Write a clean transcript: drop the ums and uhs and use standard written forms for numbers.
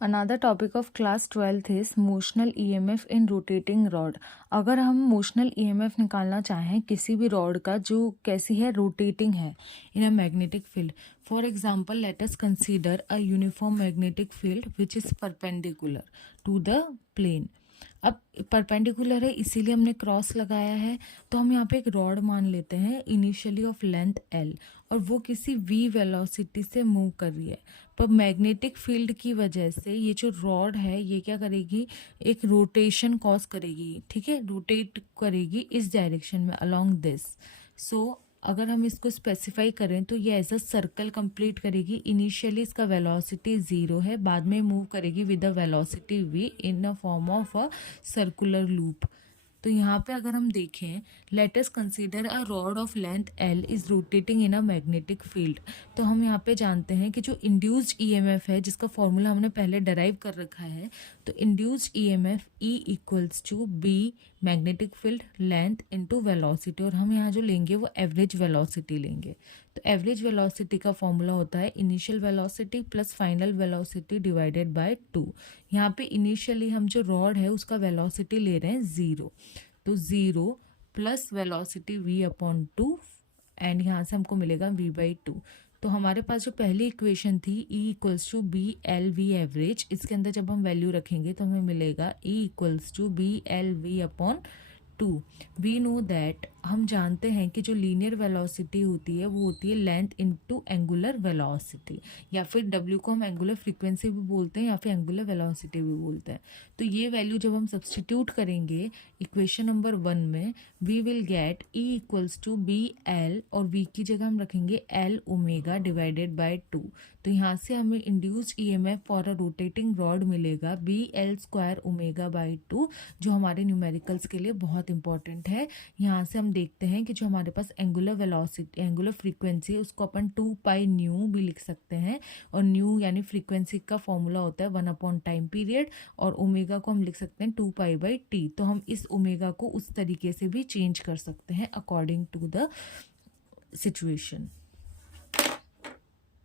Another topic of class 12th is motional EMF in rotating rod. अगर हम motional EMF निकालना चाहें किसी भी rod का जो कैसी है rotating है in a magnetic field. For example, let us consider a uniform magnetic field which is perpendicular to the plane. अब परपेंडिकुलर है इसीलिए हमने क्रॉस लगाया है, तो हम यहाँ पे एक रॉड मान लेते हैं इनिशियली ऑफ लेंथ एल और वो किसी v वेलोसिटी से मूव कर रही है। पर मैग्नेटिक फील्ड की वजह से ये जो रॉड है ये क्या करेगी, एक रोटेशन कॉज करेगी, ठीक है, रोटेट करेगी इस डायरेक्शन में अलोंग दिस। सो अगर हम इसको स्पेसिफाई करें तो ये एज अ सर्कल कंप्लीट करेगी। इनिशियली इसका वेलोसिटी 0 है, बाद में मूव करेगी with a velocity v in a form of a circular loop. तो यहाँ पे अगर हम देखें, let us consider a rod of length L is rotating in a magnetic field. तो हम यहाँ पे जानते हैं कि जो इंड्यूस्ड ईएमएफ है जिसका फॉर्मूला हमने पहले डराइव कर रखा है, तो induced EMF E equals to B magnetic field length into velocity, और हम यहाँ जो लेंगे वो एवरेज वेलोसिटी लेंगे। तो एवरेज वेलोसिटी का फॉर्मूला होता है initial velocity plus final velocity divided by 2। यहाँ पे इनिशियली हम जो रॉड है उसका वेलोसिटी ले रहे हैं 0, तो 0 plus velocity v upon 2 and यहाँ से हमको मिलेगा v/2। तो हमारे पास जो पहली इक्वेशन थी E equals to B L V average, इसके अंदर जब हम वैल्यू रखेंगे तो हमें मिलेगा E equals to B L V upon 2। We know that, हम जानते हैं कि जो लीनियर वेलोसिटी होती है वो होती है लेंथ इनटू एंगुलर वेलोसिटी, या फिर W को हम एंगुलर फ्रीक्वेंसी भी बोलते हैं या फिर एंगुलर वेलोसिटी भी बोलते हैं। तो ये वैल्यू जब हम सब्सटीट्यूट करेंगे इक्वेशन नंबर 1 में, we will get E equals to B L और V की जगह हम रखेंगे L ओमेगा डिवाइडेड बाय 2। तो यहाँ से हमें induced EMF for a rotating rod मिलेगा BL² ओमेगा बाई 2, जो हमारे न्यूमेरिकल्स के लिए बहुत इंपॉर्टेंट है। यहाँ से हम देखते हैं कि जो हमारे पास एंगुलर वेलोसिटी एंगुलर फ्रीक्वेंसी है उसको अपन 2 पाई न्यू भी लिख सकते हैं, और न्यू यानी फ्रीक्वेंसी का फॉर्मूला होता है 1 अपॉन टाइम पीरियड, और ओमेगा को हम लिख सकते हैं 2 पाई बाई टी। तो हम इस ओमेगा को उस तरीके से भी चेंज कर सकते हैं अकॉर्डिंग टू द सिचुएशन।